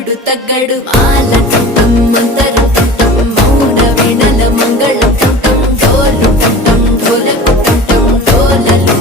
ఎప్పుడు తగ్గడు మాల టుంటం మంతరు టుంటం మౌన వీణల మంగళ టుంటం డోలు టుంటం ఢోలకు టుంటం డోలలు